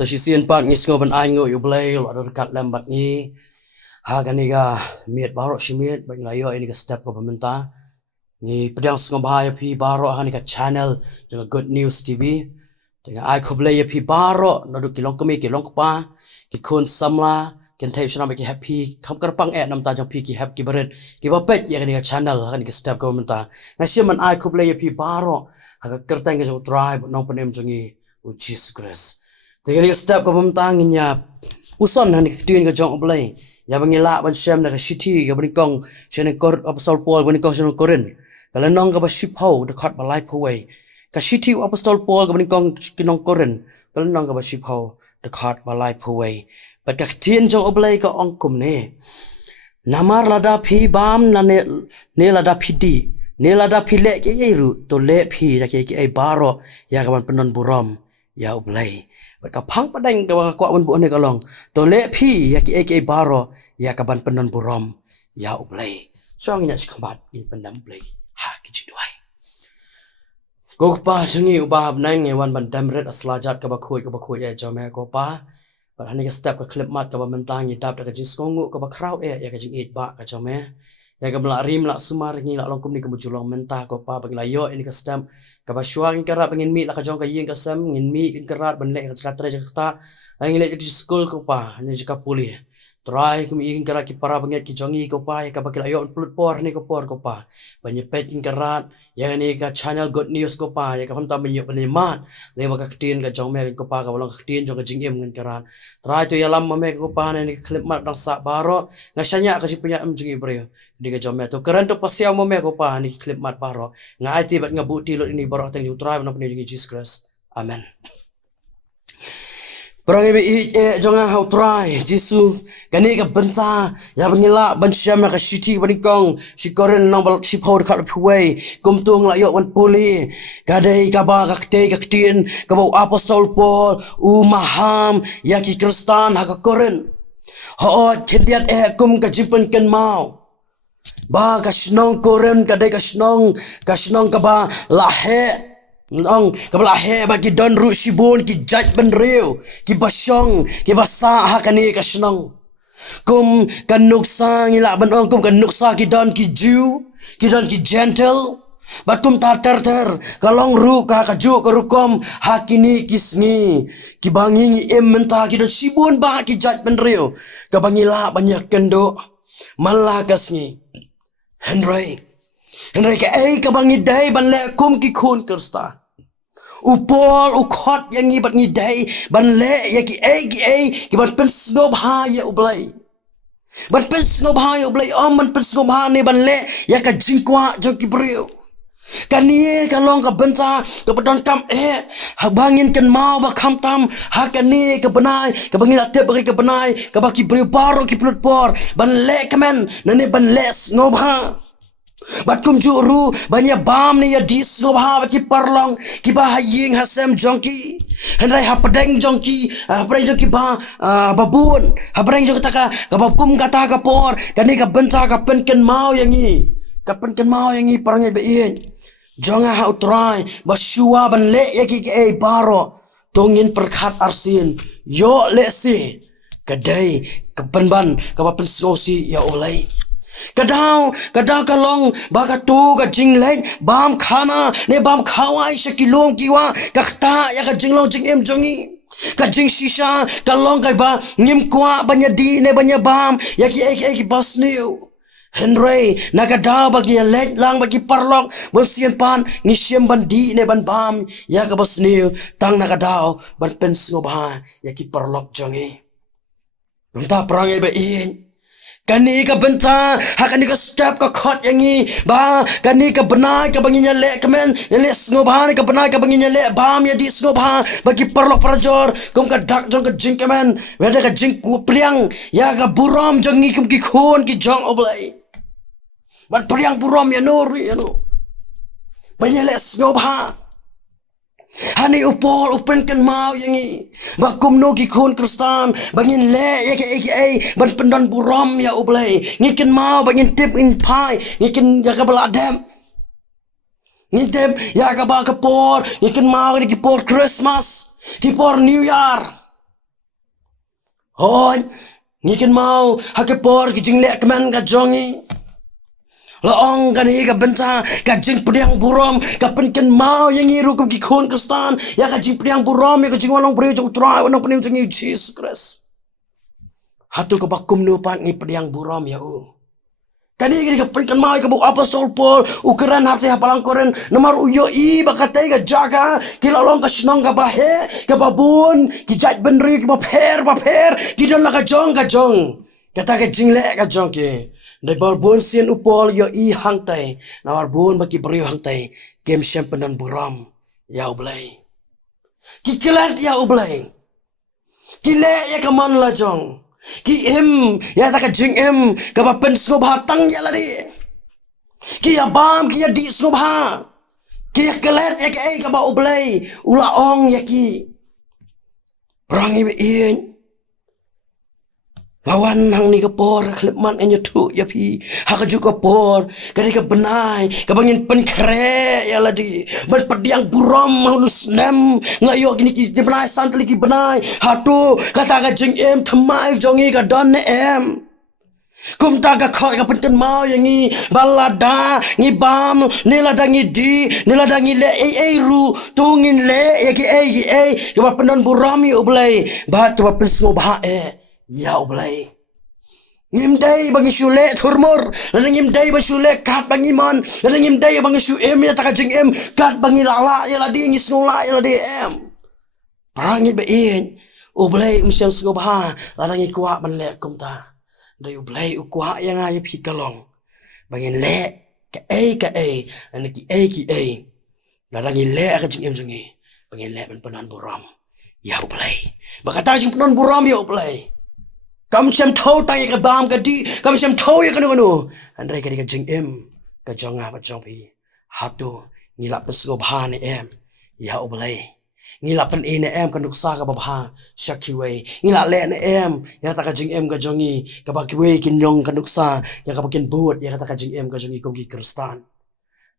Sa sisian pat ngis ngo ban ai ngo yu blay lo ada dekat lambat ni. Ha gani ga miet baro shimiet bang layo ini ga step ko pementa. Ni pedang ngo bahaya pi baro ha ni ga channel juga Good News TV. Dengan ai ko blay pi baro no du kilong kemi kilong pa ki kun samla ken thai shana ki happy kham kar pang e nam ta jong pi ki happy ki baret ki ba pet ya gani ga channel ha ni ga step ko pementa. Na siman ai ko blay pi baro ha ga kertang ga jong tribe nong panem jongi Jesus Christ. Dengan step ko pemtang nya uson han tin ka jong blay ya bangila ban syam na ka city ka bani kong shen kor apostol Paul bani kong shen korin kala nong ka ba ship ho the cut ba life away ka city apostol Paul ka bani kong kinong korin kala nong ka ba ship ho the cut ba life away but ka tin jong blay ka ong kum ne namar lada phi bam na ne lada phi di ne lada phi le ke ru to le phi da ke ai baro ya ka ban penon buram ya blay Baka pang padang ka mga kwa bu ne kalong to le phi ya ki baro ya ka ban penon burom ya ublay so ang nya sikambat in pendam blay ha ki jiduai go pa singi ubah nang nge wan ban damret aslajat ka ba khoi ya jame ko pa but hani ka step ka clip mat ka ba mentang ni dap ka jiskongu ka ba kraw ya ka jing it ba ka jame ya ka mla rim la sumar ngi la long kum ni ka mujulong menta ko pa bang layo ini ka stem ka ba syuang karat bangin mi la ka jong ka ying ka sam ngin mi kin karat ban le ka tre jakta ang le ki school ko pa ni jika puli try kum ying karat ki para banget ki jongi ko pa ka ba ki layo plut por ni ko por ko pa banyi pet kin karat ya ni ka channel Good News ko pa ya ka pam tam mi ban mat le ba ka tin ka jong me ko pa ka long ka tin jong ka jing em ngin karat try to yalam me ko pa ni clip mat dang sa baro ngasanya ka si punya em jing ibreo di ka jom to keren to pasiaw mo me ko pa ni clip mat baro nga ai ti bat nga buti lo ini baro tang ju try na pni Jesus Christ amen Perang ibi jonga how try Jisu kani ka benta ya bangila ban syam ka city ban kong si koren nang bal si phod khat phuway kum tung la yo wan puli kadai ka ba ka te ka tin ka ba apostol Paul maham ya ki kristan ha ka koren ho khendiat kum ka jipan ken mau ba ka snong koren kadai ka snong ka ba lahe Nong kabla he ba ki don ru shibun ki jaj ban reu ki basyong ki basa ha kani ka snong kum kan nuksa ngila ban ong kum kan nuksa ki don ki ju ki don ki gentle batum tar kalong ru ka ju ka rukom ha kini kisngi ki bangi em menta ki don shibun ba ki jaj ban reu ka bangila banyak kendo malagasngi Henry ka ka bangi dai ban le kum ki khun kersta upol ukhot yang ngibat ngi dai ban le ya ki ki ban pen snob ha ya ublai ban pen snob ha ya ublai man pen snob ha ne ban le ya ka jingkwa jo ki brio kani kalong ka benta ka padon kam ha bangin kan mau ba kham tam ha kani ka banai ka bangin atep bagi ka banai ka baki brio baro ki plut por ban le kamen nane ban le snob ha Batkum juru banyak bam ni ya dis ngobha ki parlong ki ba ying hasem jongki henrai ha pedeng jongki pedeng jongki ba babun ha pedeng jongki taka ka babkum kata ka por kani ka benta ka penken mau yang ni ka penken mau yang ni parangai be ien jonga ha utrai basua ban le ya ki baro tongin perkhat arsin yo le si kadai ka penban ka ba pensosi ya olai kadau kalong baka tu ka jingleng bam khana ne bam khawai shakilong kiwa kakta ya ka jinglong jing em jongi ka jing shisha kalong kai ba ngim kwa banya di ne banya bam ya ki bas new Henry nakadaw bagi let lang bagi parlok bonsian pan ngisiem bandi ne ban bam ya ka bas new tang nakadaw ban pens ngobha ya ki parlok jongi Nta perang ebe in Kani ka benta, hakani ka step ka khot yangi, ba kani ka benai ka banginya le kemen, le snobhan ka benai ka banginya le bam ya di snobha bagi perlok parjor, kum ka dak jong ka jing kemen, weda ka jing ku priang, ya ka buram jongi kum ki khon ki jong oblai. Ban priang buram ya nur ya no. Banya le snobha. Hani upol upen kan mau yangi bakum no ki khon kristan bangin le ya ke ban pendan buram ya ublai ngiken mau bangin tip in pai ngiken ya ka baladem ngintip ya ka ba ka por ngiken mau ki por Christmas ki por New Year Hoi, ngikin mau hakepor kijing lek keman ka jongi. Laong kani ka benta ka jing pediang buram ka penken mau yang iru ka gikon kristan ya ka jing pediang buram ya ka jing walong pediang jong trai wanong pediang jing Jesus Christ. Hatu ka bakum nupan ngi pediang buram ya u. Kani ka penken mau ka bu apostol Paul ukuran hati hapalang koren nomor uyo i bakatai ka jaga kilalong ka sinong ka bahe ka babun ki jaj benri ki baper ki don la ka jong kata ka jing le ka jong ki. Dai barbon sien upol yo i hangtai nawar bon baki beriu hangtai game champion buram ya ublai ki kelat ya ublai ki le ya kaman la jong ki em ya ta ka jing em ka ba pen snob hatang ya la di ki ya bam ki ya di snob ha ki ya kelat ya ka ba ublai ula ong ya ki perang i lawan hang ni kapor klepman enyo tu ya pi haka juga kapor kani ka benai ka bangin pen kre ya ladi ban pediang buram maulus nem ngayo gini ki benai santli ki benai hatu kata ka jing em thamai jongi ka don em kum ta ka khoi ka pen mau yang ngi balada ngi bam nilada ngi di nilada ngi le ru tungin le ya ki ka ba penon buram yu blai ba ta ba pen sngo ba ya ublai ngimdai bangi shule thurmur lan ngimdai ba shule kat bangi mon lan ngimdai bangi shu em ya takajing em kat bangi lala ya ladi ngi snula ya ladi em parangi be in ublai umsiam sngo ba lan ngi kwa ban le kum ta dai ublai ukwa ya nga ya phikalong bangi le ka an ki lan ngi le ka jing em jungi bangi le ban panan buram ya ublai bakata jing panan buram ya ublai kam siam thau tai ka bam ka di kam siam thau ya kanu andai ka jing em ka jonga ba jong pi hatu ngilap pesgo bhan em ya ublai ngilap pen ine em kan duksa ka ba shakiwe ngilap le ne em ya ta ka jing em ka jongi ka ba kiwe kin yong kan duksa ya ka bakin buat ya ta ka jing em ka jongi kom ki kristan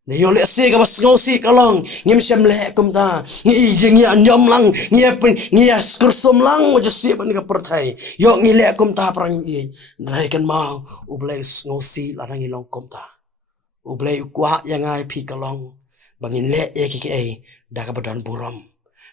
ne yo le se ka bas ngosi kalong ngim siam le kum ta ngi jing ya nyom lang ngi pen ngi skursum lang mo jasi ban ka perthai yo ngi le kum ta prang i nai kan mau ublai ngosi la ngi long kum ta ublai kwa yang ai pi kalong bangin le e ki da ka badan buram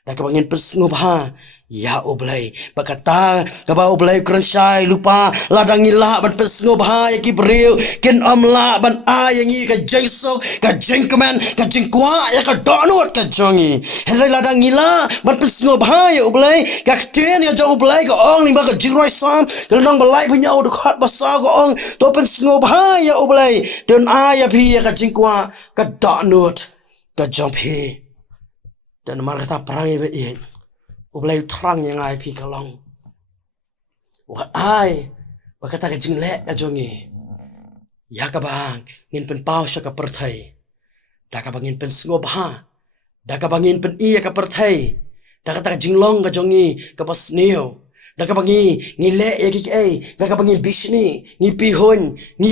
da ka bangin pes ngobha ya ublai bakata ka ba ublai kran sai lupa ladangi la ban pes ngobha ya ki breu ken amla ban a yang i ka jengsok ka jengkeman ka jengkwa ya ka donut ka jongi henry ladangi la ban pes ngobha ya ublai ka ten ya jong ublai ka ong ni ba ka jingroi sam ka nang balai punya du khat basa ka ong to pes ngobha ya ublai don a ya pi ya ka jengkwa ka donut ka jompi dan markata perang ibe i ublai terang yang ai pi kalong wa ai bakata ka jingle ka jongi ya ka bang ngin pen pau sha ka perthai da ka bangin pen sngo bha da ka bangin pen i ka perthai da ka ta jinglong ka jongi ka basneo da ka bangi ngile ya ki da ka bangin bishni ngi pi hon ngi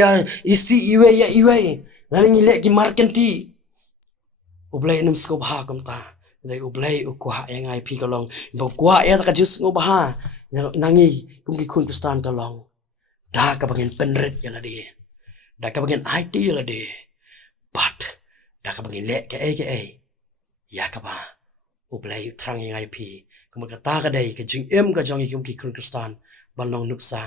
ya isi iwe ya iwe laling ngile ki markenti ublai num sko bha kum ta dai ublai ukwa yang ai pi kalong ba kwa ya ta jus ngo bha nangi kum ki kun kristan kalong da ka bangin penret ya la de da ka bangin IT ya la de but da ka bangin le ke ya ka ba ublai trang yang ai pi kum ka ta ka dai ka jing em ka jong kum ki kun kristan balong nuksa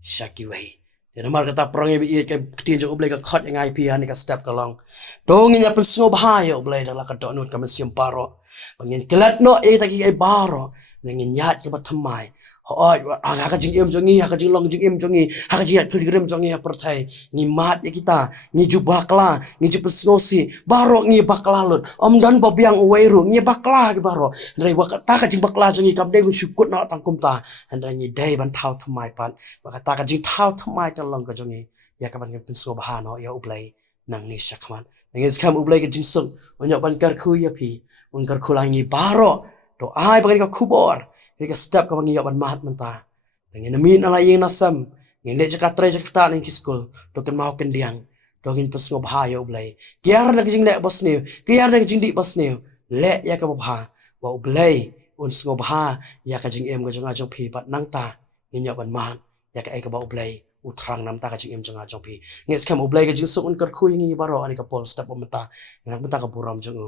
shaki wei dan mar kata perang ibe ke tin jong ublai ka khot yang ai pi han ka step kalong dong nya pen sngo bha ya ublai da la ka do nut ka siam paro bangin kelat no ta ki baro ngin nyat ke pathamai hoi aga ka jing em jongi ha ka jing long jing em jongi ha ka jiat pilgrim jongi ha perthai ngi mat ya kita ngi jubakla ngi jupsnosi baro ngi bakla lut om dan bobiang uweiru ngi bakla ki baro rei wa ta ka jing bakla jongi kam de syukut na tangkum ta anda ngi dai ban thau thamai pan ba ta ka jing thau thamai ka long ka jongi ya ka ban pen so bahano ya ublai nang ni shakman ngi skam ublai ka jing sung onyo ban kar khu ya pi un kar khulangi baro to ai ba ka khubor Rika step ka bangi yaban mahat menta. Dengan namin ala yung nasam. Ngin le jaka tre jaka ta ning kiskul. Dokin mau kendiang. Dokin pas ngobha ya ublay. Kiyara na kijing le bas niyo. Kiyara na kijing di bas niyo. Le ya ka babha. Wa ublay. un sngo bha ya ka jing em ga jonga jong phi pat nang ta ngi ban man ya ka ai ka ba ublai utrang nam ta ka jing em jonga jong phi nges kam ublai ka jing su un kar khu ngi baro ani ka pol step mata ngang mata ka buram jong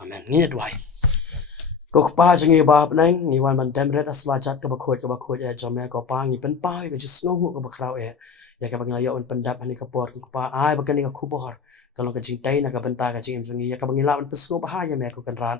amen ngi dwai ko pa jing ba nang ngi wan man dem red asla chat ka ba khoj ya jom ya ko pa ngi pen pa ka jing sngo hu ka ba khrau e ya ka ba ngayo un pendap ani ka por ko pa ai ba ka ni ka khu bor kalau ka jing tai na ka benta ka jing em jong ya ka ba ngi la un pesngo ba ya me ko kan ran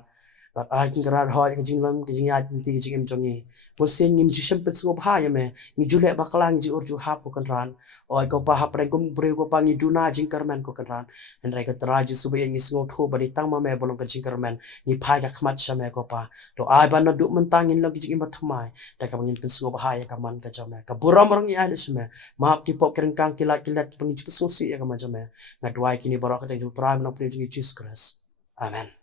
but I can grad ho ka jing lam ka jing ya tin ti jing em jong ni mo sen ngim ji sem pet ngo ba ya me ngi jule ba klang ji urju hap ko kan ran oi ko pa hap reng ko bre ko pa ngi duna jing karmen ko kan ran en rai ka tra ji suba ngi sngo tho ba di tang ma me bolong ka jing karmen ngi pha ya khmat sha me ko pa to ai ban na du men tang in lam jing ma thamai ta ka ngin pet sngo ba ya ka man ka jame ka buram rong ya le sme ma ki pop keren kang kilat kilat ki pengi sngo si ya ka ma jame na dwai kini borok ka jing tra no pri jing Jesus Christ amen